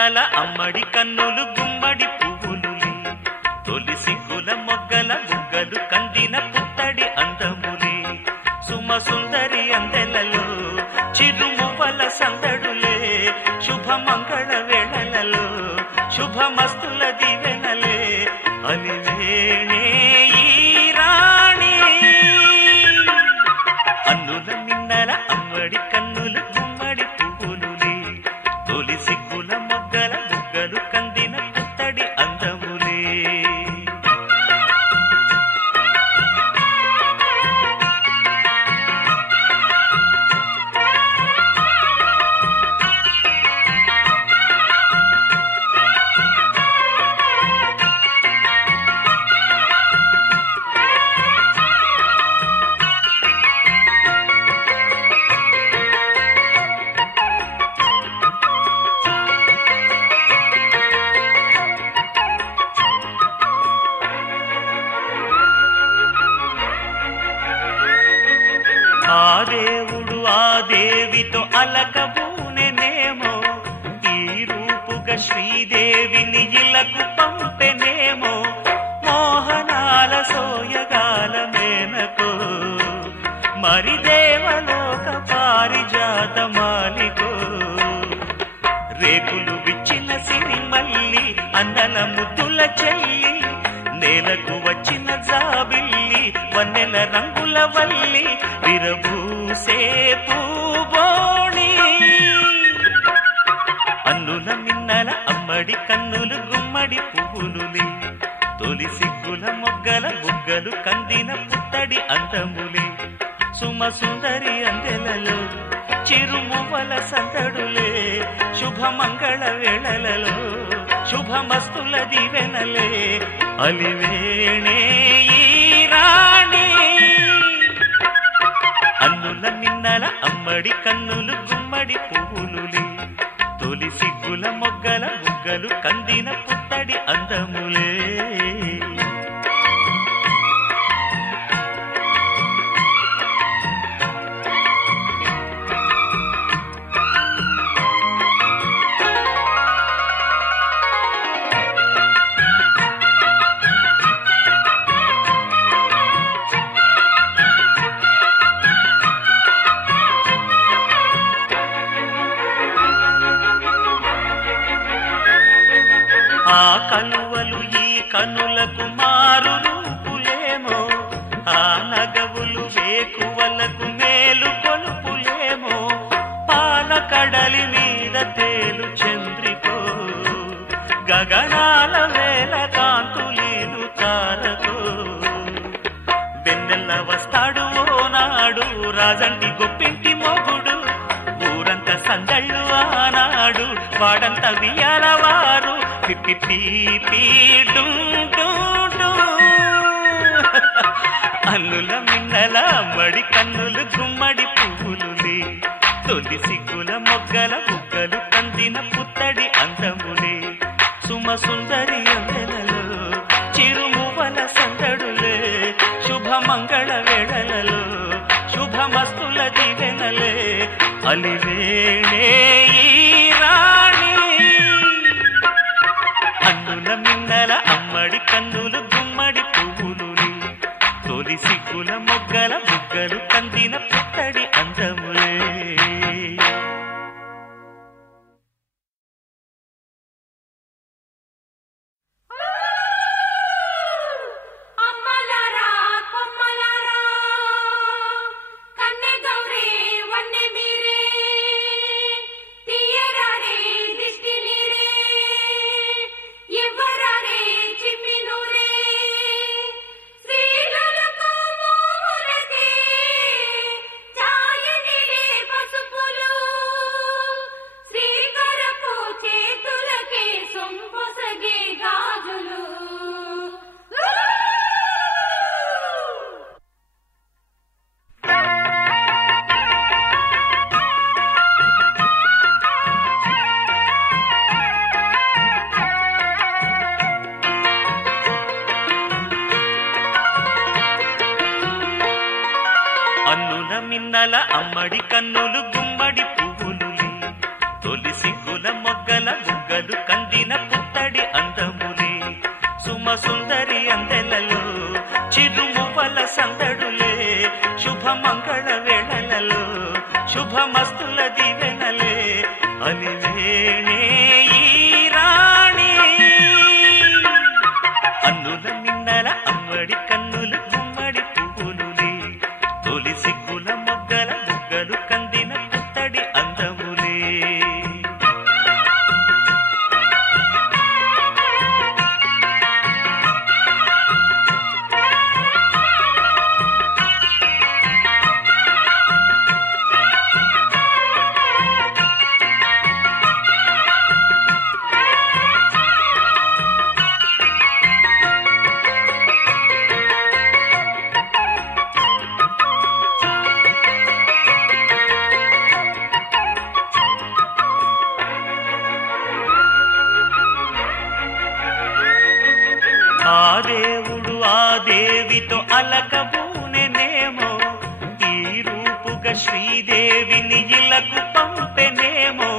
మిన్నల అమ్మడి కన్నులు గుమ్మడి పువ్వులులే, తొలి సిగ్గుల మొగ్గల బుగ్గలు కందిన పుత్తడి అందములే, సుమ సుందరి అందెలలో చిరుమువ్వల సందడులే, శుభమంగళ వేళలలో శుభమస్తుల దీవెనలే, అలివేణే ఈ రాణి. అన్నుల మిన్నల అమ్మడి కన్నులు గుమ్మడి పువ్వులులే, తొలి సిగ్గుల మొగ్గల బుగ్గలు కందిన పుత్తడి అందములే. ఆ దేవుడు ఆ దేవితో అలకబూనెనేమో, ఈ రూపుగా శ్రీదేవిని ఇలకు పంపెనేమో, మోహనాల సోయగాల మేనకో, మరి దేవలోక పారిజాత మాలికో, రేకులు విచ్చిన సిరిమల్లి అందల ముద్దుల చెల్లి, నేలకు వచ్చిన జాబిల్లి వన్నెల రంగుల వల్లి, విరబూసే పూబోణి. అన్నుల మిన్నల అమ్మడి కన్నులు గుమ్మడి పువ్వులులే, తొలి సిగ్గుల మొగ్గల బుగ్గలు కందిన పుత్తడి అందములే, సుమ సుందరి అందెలలో చిరుమువ్వల సందడులే, శుభమంగళ వేళలలో శుభమస్తుల దీవెనలే, అలివేణే ఈ రాణి. అన్నుల మిన్నల అమ్మడి కన్నులు గుమ్మడి పువ్వులులే, తొలి సిగ్గుల మొగ్గల బుగ్గలు కందిన పుత్తడి అందములే. ఆ కలువలు ఈ కనులకు మారు రూపులేమో, ఆ నగవులు వేకువలకు మేలు కొలుపులేమో, పాల కడలి మీద తేలు చంద్రికో, గగనాల వేల కాంతులీలు తారకో, వెన్నెల్ల వస్తాడు ఓనాడు రాజంటి గొప్పింటి మొగుడు, ఊరంతా సందళ్ళు ఆనాడు వాడంత వియాలవారు, పిప్పి పీ అల్లుల మిన్నల అమ్మడి కన్నులు గుమ్మడి పువ్వులులే, తొలి సిగ్గుల మొగ్గల బుగ్గలు కందిన పుత్తడి అందములే, సుమ సుందరి అందెలలో చిరుమువ్వల సందడులే, శుభమంగళ వేళలలో శుభమస్తుల దీవెనలే, అలివేణే ఈ రాణి. అన్నుల మిన్నల అమ్మడి కన్నులు గుమ్మడి పువ్వులులే, తొలి సిగ్గుల మొగ్గల బుగ్గలు కందిన పుత్తడి అందములే. అన్నుల మిన్నల అమ్మడి కన్నులు గుమ్మడి పువ్వులులే, తొలి సిగ్గుల కన్నుల మొగ్గల బుగ్గలు కందిన పుత్తడి అందములే సుమ సుందరి అందెలలో చిరుమువ్వల సందడులే శుభమంగళ వేళలలో శుభమస్తుల దివెనలే అలివేణే ఈ రాణి అన్నుల మిన్నల అమ్మడి కన్నులు గుమ్మడి పువ్వులులే తొలి సిగ్గుల మొగ్గల బుగ్గలు కందిన పుత్తడి అందములే ఆ దేవుడు ఆ దేవితో అలకబూనెనేమో ఈ రూపుగా శ్రీదేవిని ఇలకు పంపెనేమో